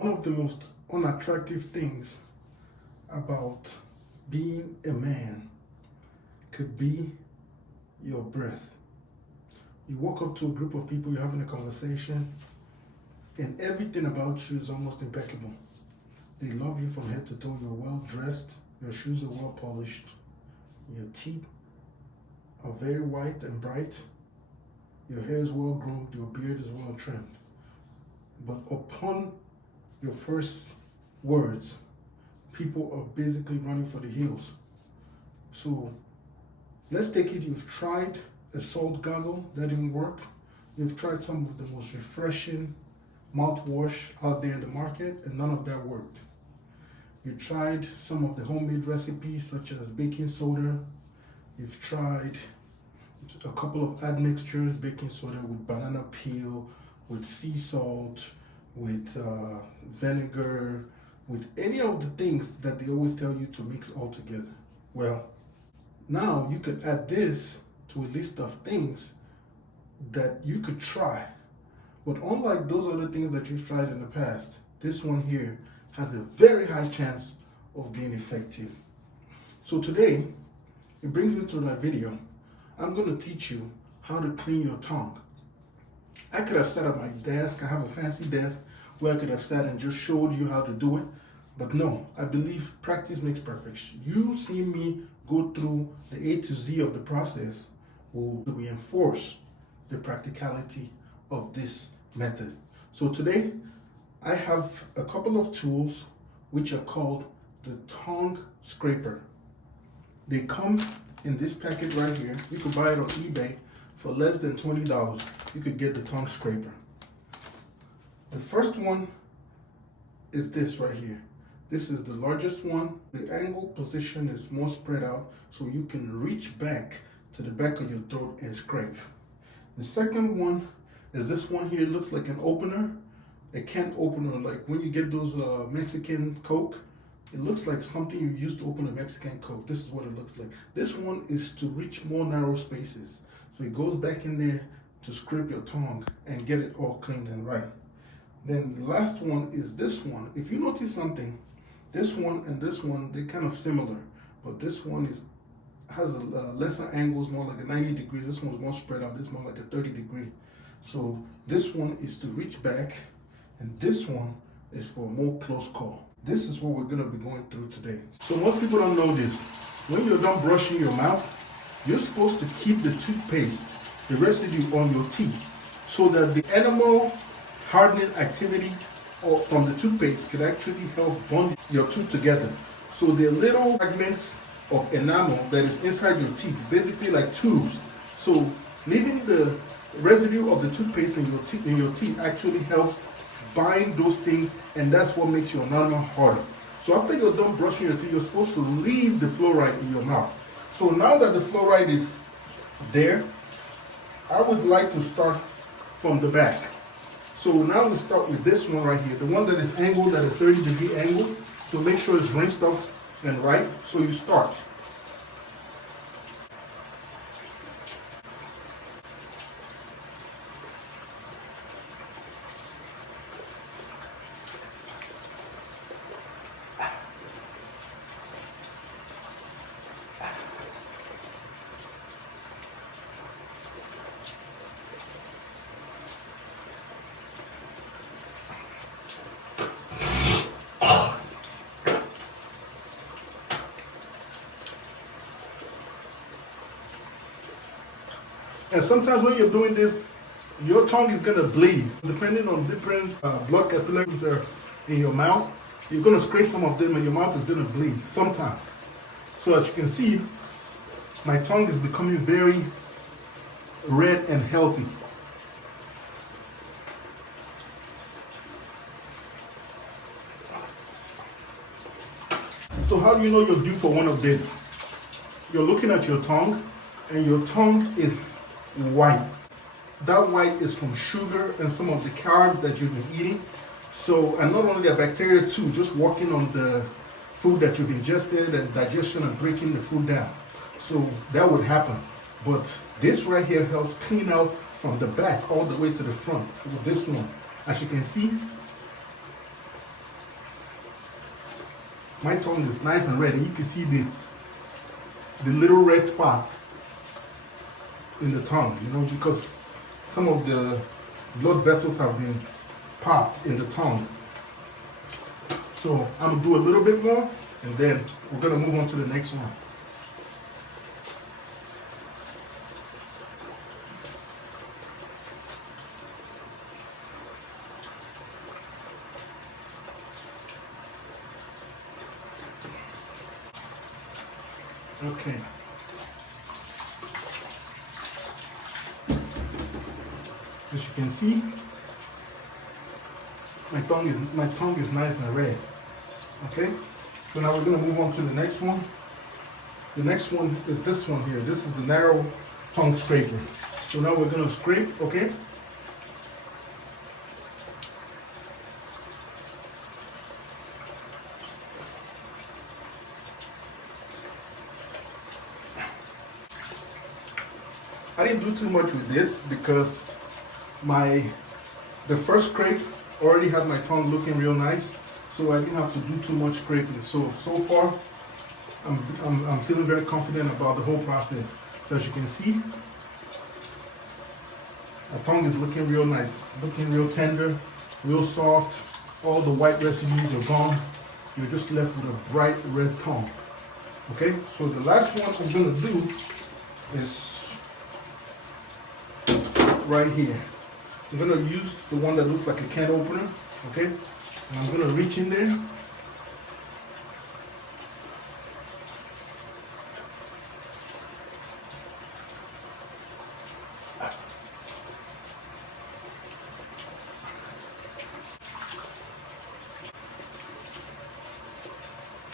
One of the most unattractive things about being a man could be your breath. You walk up to a group of people, you're having a conversation, and everything about you is almost impeccable. They love you from head to toe, you're well dressed, your shoes are well polished, your teeth are very white and bright, your hair is well groomed, your beard is well trimmed. But upon your first words, people are basically running for the hills. So let's take it, you've tried a salt goggle, that didn't work. You've tried some of the most refreshing mouthwash out there in the market, and none of that worked. You tried some of the homemade recipes such as baking soda. You've tried a couple of admixtures, baking soda with banana peel, with sea salt, with vinegar, with any of the things that they always tell you to mix all together. Well, now you could add this to a list of things that you could try. But unlike those other things that you've tried in the past, this one here has a very high chance of being effective. So today, it brings me to my video. I'm going to teach you how to clean your tongue. I could have sat at my desk, I have a fancy desk where I could have sat and just showed you how to do it. But no, I believe practice makes perfect. You see me go through the A to Z of the process will reinforce the practicality of this method. So today, I have a couple of tools which are called the tongue scraper. They come in this packet right here. You could buy it on eBay for less than $20. You could get the tongue scraper. The first one is this right here. This is the largest one. The angle position is more spread out so you can reach back to the back of your throat and scrape. The second one is this one here. It looks like an opener, a can opener, like when you get those Mexican Coke. It looks like something you use to open a Mexican Coke. This is what it looks like. This one is to reach more narrow spaces. So it goes back in there to scrape your tongue and get it all cleaned and right. Then the last one is this one. If you notice something, this one and this one, they're kind of similar, but this one has a lesser angles, more like a 90 degrees. This one's more spread out. This is more like a 30 degree. So this one is to reach back, and this one is for a more close call. This is what we're gonna be going through today. So most people don't know this. When you're done brushing your mouth, you're supposed to keep the toothpaste, the residue on your teeth, so that the enamel hardening activity from the toothpaste could actually help bond your tooth together. So they're little fragments of enamel that is inside your teeth, basically like tubes. So leaving the residue of the toothpaste in your teeth actually helps bind those things, and that's what makes your enamel harder. So after you're done brushing your teeth, you're supposed to leave the fluoride in your mouth. So now that the fluoride is there, I would like to start from the back. So now we start with this one right here, the one that is angled at a 30-degree angle. So make sure it's rinsed off and right. So you start. And sometimes when you're doing this, your tongue is gonna bleed. Depending on different blood capillaries that are in your mouth, you're gonna scrape some of them and your mouth is gonna bleed sometimes. So as you can see, my tongue is becoming very red and healthy. So how do you know you're due for one of these? You're looking at your tongue, and your tongue is white. That white is from sugar and some of the carbs that you've been eating. So, and not only the bacteria too, just working on the food that you've ingested and digestion and breaking the food down. So that would happen. But this right here helps clean out from the back all the way to the front with this one. As you can see, My tongue is nice and red. And you can see the little red spot in the tongue, you know, because some of the blood vessels have been popped in the tongue. So I'm gonna do a little bit more, and then we're gonna move on to the next one. Okay. As you can see, my tongue is nice and red. Okay? So now we're gonna move on to the next one. The next one is this one here. This is the narrow tongue scraper. So now we're gonna scrape, okay? I didn't do too much with this because the first scrape already had my tongue looking real nice, so I didn't have to do too much scraping. So far, I'm feeling very confident about the whole process. So as you can see, my tongue is looking real nice, looking real tender, real soft. All the white residues are gone. You're just left with a bright red tongue. Okay, so the last one I'm gonna do is right here. I'm gonna use the one that looks like a can opener, okay? And I'm gonna reach in there.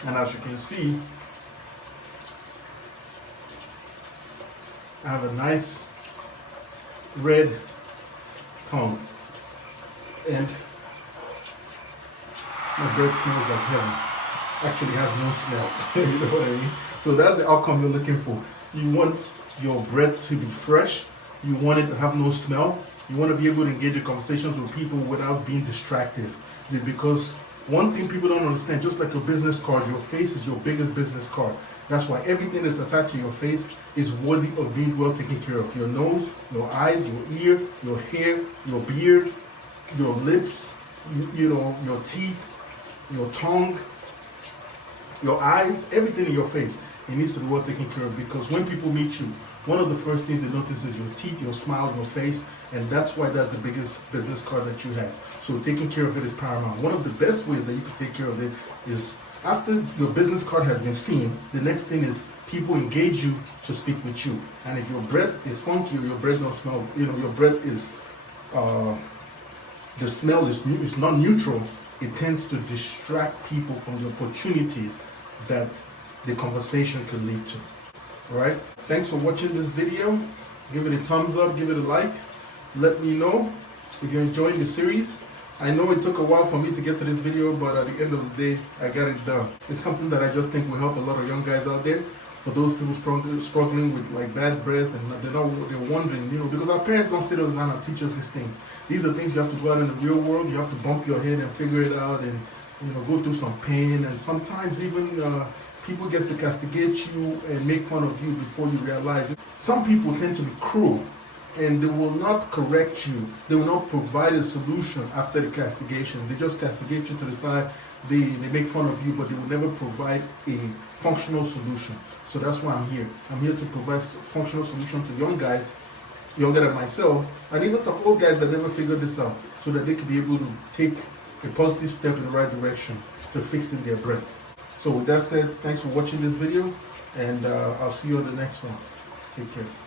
And as you can see, I have a nice red tongue, and my breath smells like heaven. Actually has no smell. You know what I mean? So that's the outcome you're looking for. You want your breath to be fresh. You want it to have no smell. You want to be able to engage in conversations with people without being distracted. Because one thing people don't understand, just like your business card, your face is your biggest business card. That's why everything that's attached to your face is worthy of being well taken care of. Your nose, your eyes, your ear, your hair, your beard, your lips, you know, your teeth, your tongue, your eyes, everything in your face. It needs to be well taken care of, because when people meet you, one of the first things they notice is your teeth, your smile, your face, and that's why that's the biggest business card that you have. So taking care of it is paramount. One of the best ways that you can take care of it is after your business card has been seen, the next thing is people engage you to speak with you. And if your breath is funky or your breath don't smell, you know, your breath is, the smell is not neutral, it tends to distract people from the opportunities that the conversation could lead to. All right? Thanks for watching this video. Give it a thumbs up, give it a like. Let me know if you're enjoying the series. I know it took a while for me to get to this video, but at the end of the day, I got it done. It's something that I just think will help a lot of young guys out there. For those people struggling with like bad breath, and they're wondering, you know, because our parents don't sit us down and teach us these things. These are things you have to go out in the real world. You have to bump your head and figure it out, and you know, go through some pain, and sometimes even people get to castigate you and make fun of you before you realize it. Some people tend to be cruel, and they will not correct you. They will not provide a solution after the castigation. They just castigate you to the side. They make fun of you, but they will never provide a functional solution. So that's why I'm here. I'm here to provide functional solution to young guys, younger than myself, and even some old guys that never figured this out, so that they can be able to take a positive step in the right direction to fixing their breath. So with that said, thanks for watching this video, and I'll see you on the next one. Take care.